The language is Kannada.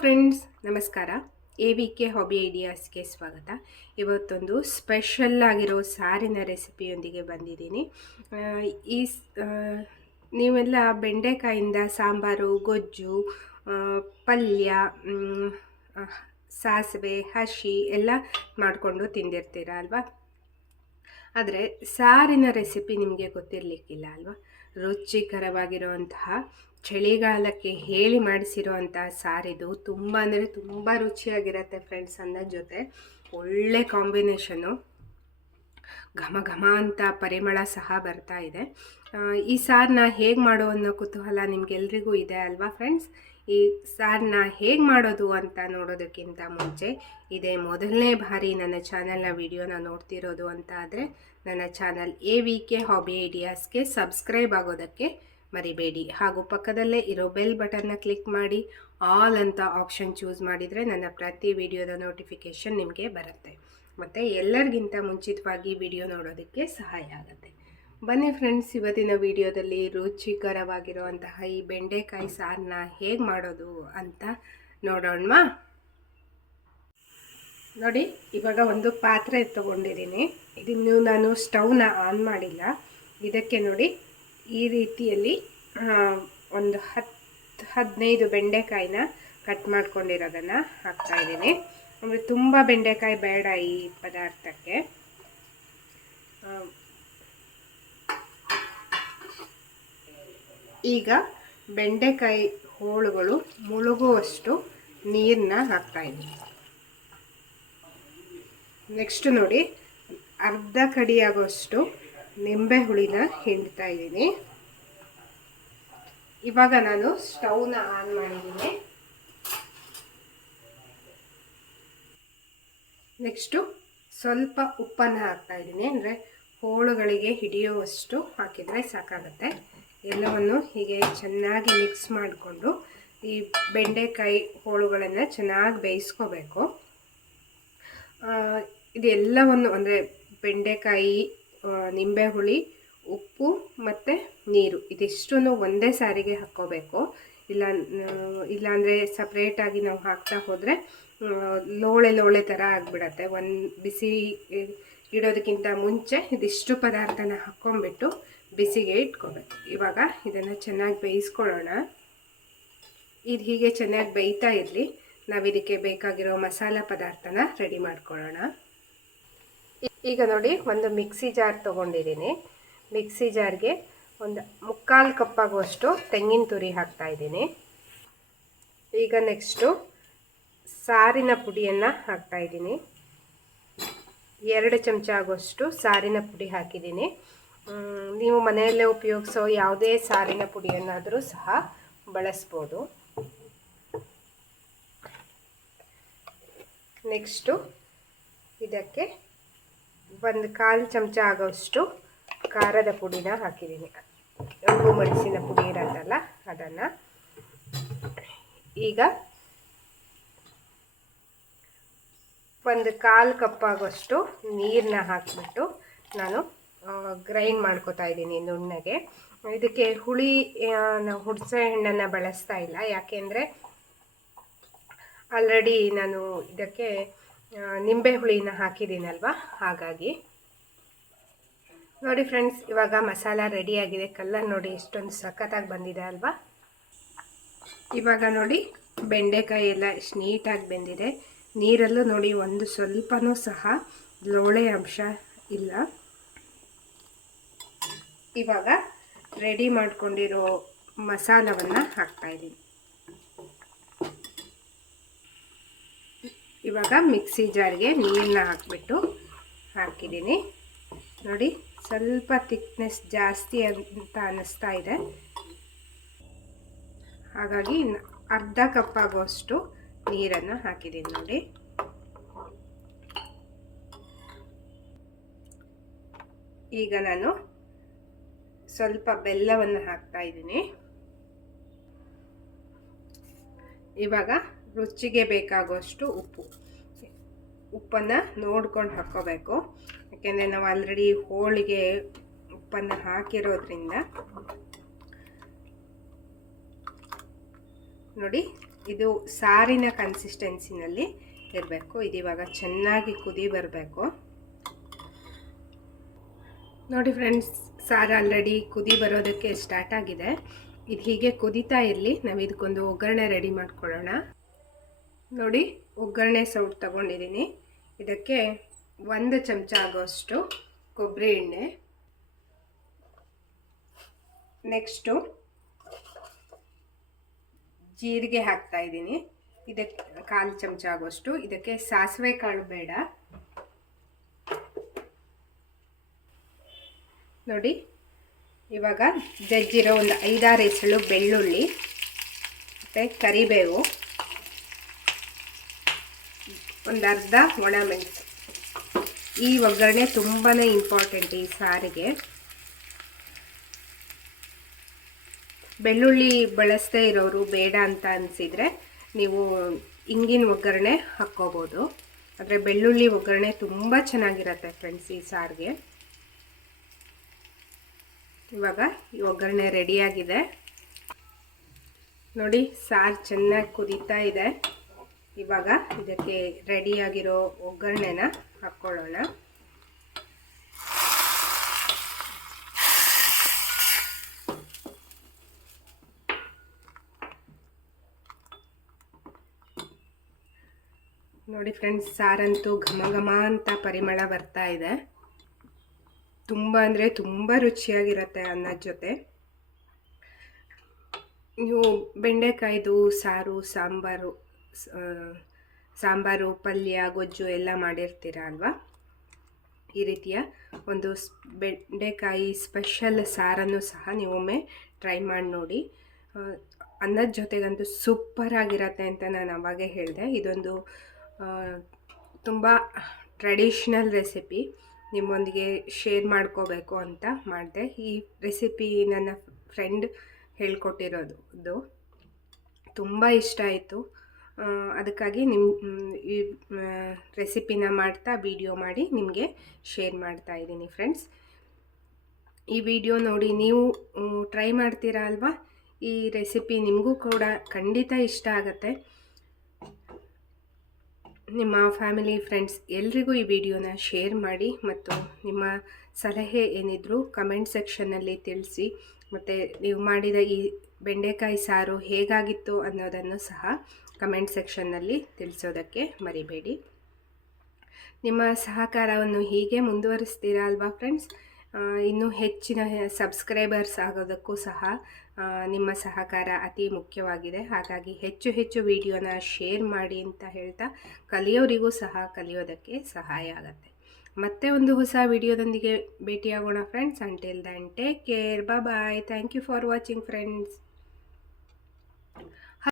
ಫ್ರೆಂಡ್ಸ್ ನಮಸ್ಕಾರ. ಎ ವಿ ಕೆ ಹಾಬಿ ಐಡಿಯಾಸ್ಗೆ ಸ್ವಾಗತ. ಇವತ್ತೊಂದು ಸ್ಪೆಷಲ್ ಆಗಿರೋ ಸಾರಿನ ರೆಸಿಪಿಯೊಂದಿಗೆ ಬಂದಿದ್ದೀನಿ. ಈ ನೀವೆಲ್ಲ ಬೆಂಡೆಕಾಯಿಂದ ಸಾಂಬಾರು, ಗೊಜ್ಜು ಪಲ್ಯ ಸಾಸಿವೆ, ಹಸಿ ಎಲ್ಲ ಮಾಡಿಕೊಂಡು ತಿಂದಿರ್ತೀರ ಅಲ್ವಾ? ಆದರೆ ಸಾರಿನ ರೆಸಿಪಿ ನಿಮಗೆ ಗೊತ್ತಿರಲಿಕ್ಕಿಲ್ಲ ಅಲ್ವಾ? ರುಚಿಕರವಾಗಿರುವಂತಹ ಚಳಿಗಾಲಕ್ಕೆ ಹೇಳಿ ಮಾಡಿಸಿರುವಂತಹ ಸಾರಿದು ತುಂಬ ಅಂದರೆ ತುಂಬ ರುಚಿಯಾಗಿರುತ್ತೆ ಫ್ರೆಂಡ್ಸ್ ಅನ್ನ ಜೊತೆ. ಒಳ್ಳೆ ಕಾಂಬಿನೇಷನು ಘಮ ಘಮ ಅಂತ ಪರಿಮಳ ಸಹ ಬರ್ತಾ ಇದೆ. ಈ ಸಾರನ್ನ ಹೇಗೆ ಮಾಡೋ ಅನ್ನೋ ಕುತೂಹಲ ನಿಮ್ಗೆಲ್ರಿಗೂ ಇದೆ ಅಲ್ವಾ ಫ್ರೆಂಡ್ಸ್ ಈ ಸಾರನ್ನ ಹೇಗೆ ಮಾಡೋದು ಅಂತ ನೋಡೋದಕ್ಕಿಂತ ಮುಂಚೆ ಇದೇ ಮೊದಲನೇ ಬಾರಿ ನನ್ನ ಚಾನಲ್ನ ವಿಡಿಯೋನ ನೋಡ್ತಿರೋದು ಅಂತ ಆದರೆ ನನ್ನ channel A V K hobby ಐಡಿಯಾಸ್ಗೆ subscribe ಆಗೋದಕ್ಕೆ ಮರಿಬೇಡಿ. ಹಾಗೂ ಪಕ್ಕದಲ್ಲೇ ಇರೋ ಬೆಲ್ ಬಟನ್ನ ಕ್ಲಿಕ್ ಮಾಡಿ ಆಲ್ ಅಂತ ಆಪ್ಷನ್ ಚೂಸ್ ಮಾಡಿದರೆ ನನ್ನ ಪ್ರತಿ ವಿಡಿಯೋದ ನೋಟಿಫಿಕೇಷನ್ ನಿಮಗೆ ಬರುತ್ತೆ. ಮತ್ತು ಎಲ್ಲರಿಗಿಂತ ಮುಂಚಿತವಾಗಿ ವಿಡಿಯೋ ನೋಡೋದಕ್ಕೆ ಸಹಾಯ ಆಗುತ್ತೆ. ಬನ್ನಿ ಫ್ರೆಂಡ್ಸ್ ಇವತ್ತಿನ ವಿಡಿಯೋದಲ್ಲಿ ರುಚಿಕರವಾಗಿರುವಂತಹ ಈ ಬೆಂಡೆಕಾಯಿ ಸಾರನ್ನ ಹೇಗೆ ಮಾಡೋದು ಅಂತ ನೋಡೋಣ ನೋಡಿ, ಇವಾಗ ಒಂದು ಪಾತ್ರೆ ತೊಗೊಂಡಿದ್ದೀನಿ. ಇದನ್ನು ನಾನು ಸ್ಟವ್ನ ಆನ್ ಮಾಡಿಲ್ಲ. ಇದಕ್ಕೆ ನೋಡಿ ಈ ರೀತಿಯಲ್ಲಿ ಒಂದು ಹತ್ತು ಹದಿನೈದು ಬೆಂಡೆಕಾಯಿನ ಕಟ್ ಮಾಡ್ಕೊಂಡಿರೋದನ್ನು ಹಾಕ್ತಾ ಇದ್ದೀನಿ. ಅಂದರೆ ತುಂಬ ಬೆಂಡೆಕಾಯಿ ಬೇಡ ಈ ಪದಾರ್ಥಕ್ಕೆ. ಈಗ ಬೆಂಡೆಕಾಯಿ ಹೋಳುಗಳು ಮುಳುಗುವಷ್ಟು ನೀರನ್ನ ಹಾಕ್ತಾ ಇದ್ದೀನಿ. ನೆಕ್ಸ್ಟ್ ನೋಡಿ, ಅರ್ಧ ಕಡಿಯಾಗೋಷ್ಟು ನಿಂಬೆ ಹುಳಿನ ಹಿಂಡ್ತಾ ಇದ್ದೀನಿ. ಇವಾಗ ನಾನು ಸ್ಟವ್ನ ಆನ್ ಮಾಡಿದ್ದೀನಿ. ನೆಕ್ಸ್ಟು ಸ್ವಲ್ಪ ಉಪ್ಪನ್ನು ಹಾಕ್ತಾ ಇದ್ದೀನಿ. ಅಂದರೆ ಹೋಳುಗಳಿಗೆ ಹಿಡಿಯುವಷ್ಟು ಹಾಕಿದರೆ ಸಾಕಾಗುತ್ತೆ. ಎಲ್ಲವನ್ನು ಹೀಗೆ ಚೆನ್ನಾಗಿ ಮಿಕ್ಸ್ ಮಾಡಿಕೊಂಡು ಈ ಬೆಂಡೆಕಾಯಿ ಹೋಳುಗಳನ್ನು ಚೆನ್ನಾಗಿ ಬೇಯಿಸ್ಕೋಬೇಕು. ಇದೆಲ್ಲವನ್ನು ಅಂದರೆ ಬೆಂಡೆಕಾಯಿ ನಿಂಬೆ ಹುಳಿ ಉಪ್ಪು ಮತ್ತು ನೀರು. ಇದಿಷ್ಟನ್ನು ಒಂದೇ ಸಾರಿಗೆ ಹಾಕ್ಕೋಬೇಕು. ಇಲ್ಲ ಇಲ್ಲಾಂದರೆ ಸಪ್ರೇಟಾಗಿ ನಾವು ಹಾಕ್ತಾ ಹೋದರೆ ಲೋಳೆ ಲೋಳೆ ಥರ ಆಗಿಬಿಡತ್ತೆ. ಒಂದು ಬಿಸಿ ಇಡೋದಕ್ಕಿಂತ ಮುಂಚೆ ಇದಿಷ್ಟು ಪದಾರ್ಥನ ಹಾಕ್ಕೊಂಬಿಟ್ಟು ಬಿಸಿಗೆ ಇಟ್ಕೋಬೇಕು. ಇವಾಗ ಇದನ್ನು ಚೆನ್ನಾಗಿ ಬೇಯಿಸ್ಕೊಳ್ಳೋಣ. ಇದು ಹೀಗೆ ಚೆನ್ನಾಗಿ ಬೇಯ್ತಾ ಇರಲಿ. ನಾವು ಇದಕ್ಕೆ ಬೇಕಾಗಿರೋ ಮಸಾಲ ಪದಾರ್ಥನ ರೆಡಿ ಮಾಡ್ಕೊಳ್ಳೋಣ. ಈಗ ನೋಡಿ ಒಂದು ಮಿಕ್ಸಿ ಜಾರ್ ತೊಗೊಂಡಿದ್ದೀನಿ. ಮಿಕ್ಸಿ ಜಾರ್ಗೆ ಒಂದು ಮುಕ್ಕಾಲು ಕಪ್ಪಾಗುವಷ್ಟು ತೆಂಗಿನ ತುರಿ ಹಾಕ್ತಾ ಇದ್ದೀನಿ. ಈಗ ನೆಕ್ಸ್ಟು ಸಾರಿನ ಪುಡಿಯನ್ನು ಹಾಕ್ತಾ ಇದ್ದೀನಿ. ಎರಡು ಚಮಚ ಆಗುವಷ್ಟು ಸಾರಿನ ಪುಡಿ ಹಾಕಿದ್ದೀನಿ. ನೀವು ಮನೆಯಲ್ಲೇ ಉಪಯೋಗಿಸೋ ಯಾವುದೇ ಸಾರಿನ ಪುಡಿಯನ್ನಾದರೂ ಸಹ ಬಳಸ್ಬೋದು. ನೆಕ್ಸ್ಟು ಇದಕ್ಕೆ ಒಂದು ಕಾಲು ಚಮಚ ಆಗೋಷ್ಟು ಖಾರದ ಪುಡಿನ ಹಾಕಿದ್ದೀನಿ. ಉಪ್ಪು ಮೆಣಸಿನ ಪುಡಿ ಇರತ್ತಲ್ಲ, ಅದನ್ನು. ಈಗ ಒಂದು ಕಾಲು ಕಪ್ ಆಗೋಷ್ಟು ನೀರನ್ನ ಹಾಕಿಬಿಟ್ಟು ನಾನು ಗ್ರೈಂಡ್ ಮಾಡ್ಕೋತಾ ಇದ್ದೀನಿ ನುಣ್ಣಗೆ. ಇದಕ್ಕೆ ಹುಳಿ ನಾವು ಹುಣಸೆ ಹಣ್ಣನ್ನು ಬಳಸ್ತಾ ಇಲ್ಲ. ಯಾಕೆಂದರೆ ಆಲ್ರೆಡಿ ನಾನು ಇದಕ್ಕೆ ನಿಂಬೆ ಹುಳಿನ ಹಾಕಿದ್ದೀನಲ್ವ? ಹಾಗಾಗಿ. ನೋಡಿ ಫ್ರೆಂಡ್ಸ್, ಇವಾಗ ಮಸಾಲ ರೆಡಿಯಾಗಿದೆ. ಕಲ್ಲರ್ ನೋಡಿ ಎಷ್ಟೊಂದು ಸಖತ್ತಾಗಿ ಬಂದಿದೆ ಅಲ್ವಾ? ಇವಾಗ ನೋಡಿ ಬೆಂಡೆಕಾಯಿ ಎಲ್ಲ ಎಷ್ಟು ನೀಟಾಗಿ ಬೆಂದಿದೆ. ನೀರಲ್ಲೂ ನೋಡಿ ಒಂದು ಸ್ವಲ್ಪನೂ ಸಹ ಲೋಳೆ ಅಂಶ ಇಲ್ಲ. ಇವಾಗ ರೆಡಿ ಮಾಡ್ಕೊಂಡಿರೋ ಮಸಾಲವನ್ನು ಹಾಕ್ತಾ ಇವಾಗ ಮಿಕ್ಸಿ ಜಾರಿಗೆ ನೀರನ್ನ ಹಾಕಿಬಿಟ್ಟು ಹಾಕಿದ್ದೀನಿ. ನೋಡಿ, ಸ್ವಲ್ಪ ಥಿಕ್ನೆಸ್ ಜಾಸ್ತಿ ಅಂತ ಅನ್ನಿಸ್ತಾ ಇದೆ. ಹಾಗಾಗಿ ಅರ್ಧ ಕಪ್ ಆಗೋಷ್ಟು ನೀರನ್ನು ಹಾಕಿದ್ದೀನಿ ನೋಡಿ. ಈಗ ನಾನು ಸ್ವಲ್ಪ ಬೆಲ್ಲವನ್ನು ಹಾಕ್ತಾ ಇದ್ದೀನಿ. ಇವಾಗ ರುಚಿಗೆ ಬೇಕಾಗುವಷ್ಟು ಉಪ್ಪು. ಉಪ್ಪನ್ನು ನೋಡ್ಕೊಂಡು ಹಾಕ್ಕೋಬೇಕು. ಯಾಕೆಂದರೆ ನಾವು ಆಲ್ರೆಡಿ ಹೋಳಿಗೆ ಉಪ್ಪನ್ನು ಹಾಕಿರೋದ್ರಿಂದ ನೋಡಿ, ಇದು ಸಾರಿನ ಕನ್ಸಿಸ್ಟೆನ್ಸಿನಲ್ಲಿ ಇರಬೇಕು. ಇದು ಇವಾಗ ಚೆನ್ನಾಗಿ ಕುದಿ ಬರಬೇಕು. ನೋಡಿ ಫ್ರೆಂಡ್ಸ್ ಸಾರು ಆಲ್ರೆಡಿ ಕುದಿ ಬರೋದಕ್ಕೆ ಸ್ಟಾರ್ಟ್ ಆಗಿದೆ. ಇದು ಹೀಗೆ ಕುದಿತಾ ಇರಲಿ. ನಾವು ಇದಕ್ಕೊಂದು ಒಗ್ಗರಣೆ ರೆಡಿ ಮಾಡ್ಕೊಳ್ಳೋಣ. ನೋಡಿ ಒಗ್ಗರಣೆ ಸೌಟ್ ತಗೊಂಡಿದ್ದೀನಿ. ಇದಕ್ಕೆ ಒಂದು ಚಮಚ ಆಗೋಷ್ಟು ಕೊಬ್ಬರಿ ಎಣ್ಣೆ. ನೆಕ್ಸ್ಟು ಜೀರಿಗೆ ಹಾಕ್ತಾ ಇದ್ದೀನಿ. ಇದಕ್ಕೆ ಕಾಲು ಚಮಚ ಆಗೋಷ್ಟು. ಇದಕ್ಕೆ ಸಾಸಿವೆ ಕಾಳು ಬೇಡ. ನೋಡಿ, ಇವಾಗ ಜಜ್ಜಿರೋ ಒಂದು ಐದಾರು ಹೆಸಳು ಬೆಳ್ಳುಳ್ಳಿ, ಮತ್ತು ಕರಿಬೇವು. ಒಂದು ಅರ್ಧ ಒಣಮೆಣಸು ಈ ಒಗ್ಗರಣೆ ತುಂಬಾ ಇಂಪಾರ್ಟೆಂಟ್ ಈ ಸಾರಿಗೆ. ಬೆಳ್ಳುಳ್ಳಿ ಬಳಸದೇ ಇರೋರು ಬೇಡ ಅಂತ ಅನಿಸಿದರೆ ನೀವು ಇಂಗಿನ ಒಗ್ಗರಣೆ ಹಾಕ್ಕೋಬೋದು. ಆದರೆ ಬೆಳ್ಳುಳ್ಳಿ ಒಗ್ಗರಣೆ ತುಂಬ ಚೆನ್ನಾಗಿರುತ್ತೆ ಫ್ರೆಂಡ್ಸ್ ಈ ಸಾರಿಗೆ. ಇವಾಗ ಈ ಒಗ್ಗರಣೆ ರೆಡಿಯಾಗಿದೆ ನೋಡಿ ಸಾರು ಚೆನ್ನಾಗಿ ಕುದೀತಾ ಇದೆ. ಇವಾಗ ಇದಕ್ಕೆ ರೆಡಿಯಾಗಿರೋ ಒಗ್ಗರಣೆನ ಹಾಕ್ಕೊಳ್ಳೋಣ. ನೋಡಿ ಫ್ರೆಂಡ್ಸ್ ಸಾರಂತೂ ಘಮ ಘಮ ಅಂತ ಪರಿಮಳ ಬರ್ತಾ ಇದೆ. ತುಂಬ ಅಂದರೆ ತುಂಬ ರುಚಿಯಾಗಿರುತ್ತೆ ಅನ್ನದ ಜೊತೆ. ನೀವು ಬೆಂಡೆಕಾಯ್ದು, ಸಾರು, ಸಾಂಬಾರು ಸಾಂಬಾರು, ಪಲ್ಯ, ಗೊಜ್ಜು ಎಲ್ಲ ಮಾಡಿರ್ತೀರ ಅಲ್ವಾ? ಈ ರೀತಿಯ ಒಂದು ಬೆಂಡೆಕಾಯಿ ಸ್ಪೆಷಲ್ ಸಾರನ್ನು ಸಹ ನೀವೊಮ್ಮೆ ಟ್ರೈ ಮಾಡಿ ನೋಡಿ. ಅನ್ನದ ಜೊತೆಗಂತೂ ಸೂಪರ್ ಆಗಿರತ್ತೆ ಅಂತ ನಾನು ಅವಾಗೇ ಹೇಳಿದೆ. ಇದೊಂದು ತುಂಬ ಟ್ರೆಡಿಷ್ನಲ್ ರೆಸಿಪಿ. ನಿಮ್ಮೊಂದಿಗೆ ಶೇರ್ ಮಾಡ್ಕೋಬೇಕು ಅಂತ ಮಾಡಿದೆ. ಈ ರೆಸಿಪಿ ನನ್ನ ಫ್ರೆಂಡ್ ಹೇಳ್ಕೊಟ್ಟಿರೋದು. ತುಂಬ ಇಷ್ಟ ಆಯಿತು. ಅದಕ್ಕಾಗಿ ನಿಮ್ಮ ಈ ರೆಸಿಪಿನ ಮಾಡ್ತಾ ವಿಡಿಯೋ ಮಾಡಿ ನಿಮಗೆ ಶೇರ್ ಮಾಡ್ತಾ ಇದ್ದೀನಿ ಫ್ರೆಂಡ್ಸ್. ಈ ವಿಡಿಯೋ ನೋಡಿ ನೀವು ಟ್ರೈ ಮಾಡ್ತೀರಾ ಅಲ್ವಾ? ಈ ರೆಸಿಪಿ ನಿಮಗೂ ಕೂಡ ಖಂಡಿತ ಇಷ್ಟ ಆಗುತ್ತೆ. ನಿಮ್ಮ ಫ್ಯಾಮಿಲಿ, ಫ್ರೆಂಡ್ಸ್ ಎಲ್ರಿಗೂ ಈ ವಿಡಿಯೋನ ಶೇರ್ ಮಾಡಿ ಮತ್ತು ನಿಮ್ಮ ಸಲಹೆ ಏನಿದ್ರು ಕಮೆಂಟ್ ಸೆಕ್ಷನ್ನಲ್ಲಿ ತಿಳಿಸಿ. ಮತ್ತು ನೀವು ಮಾಡಿದ ಈ ಬೆಂಡೆಕಾಯಿ ಸಾರು ಹೇಗಾಗಿತ್ತು ಅನ್ನೋದನ್ನು ಸಹ ಕಮೆಂಟ್ ಸೆಕ್ಷನ್ನಲ್ಲಿ ತಿಳಿಸೋದಕ್ಕೆ ಮರಿಬೇಡಿ. ನಿಮ್ಮ ಸಹಕಾರವನ್ನು ಹೀಗೆ ಮುಂದುವರಿಸ್ತೀರಾ ಅಲ್ವಾ ಫ್ರೆಂಡ್ಸ್? ಇನ್ನೂ ಹೆಚ್ಚಿನ ಸಬ್ಸ್ಕ್ರೈಬರ್ಸ್ ಆಗೋದಕ್ಕೂ ಸಹ ನಿಮ್ಮ ಸಹಕಾರ ಅತಿ ಮುಖ್ಯವಾಗಿದೆ. ಹಾಗಾಗಿ ಹೆಚ್ಚು ಹೆಚ್ಚು ವಿಡಿಯೋನ ಶೇರ್ ಮಾಡಿ ಅಂತ ಹೇಳ್ತಾ ಕಲಿಯೋರಿಗೂ ಸಹ ಕಲಿಯೋದಕ್ಕೆ ಸಹಾಯ ಆಗುತ್ತೆ. ಮತ್ತೆ ಒಂದು ಹೊಸ ವಿಡಿಯೋದೊಂದಿಗೆ ಭೇಟಿಯಾಗೋಣ friends. Until then take care bye thank you for watching friends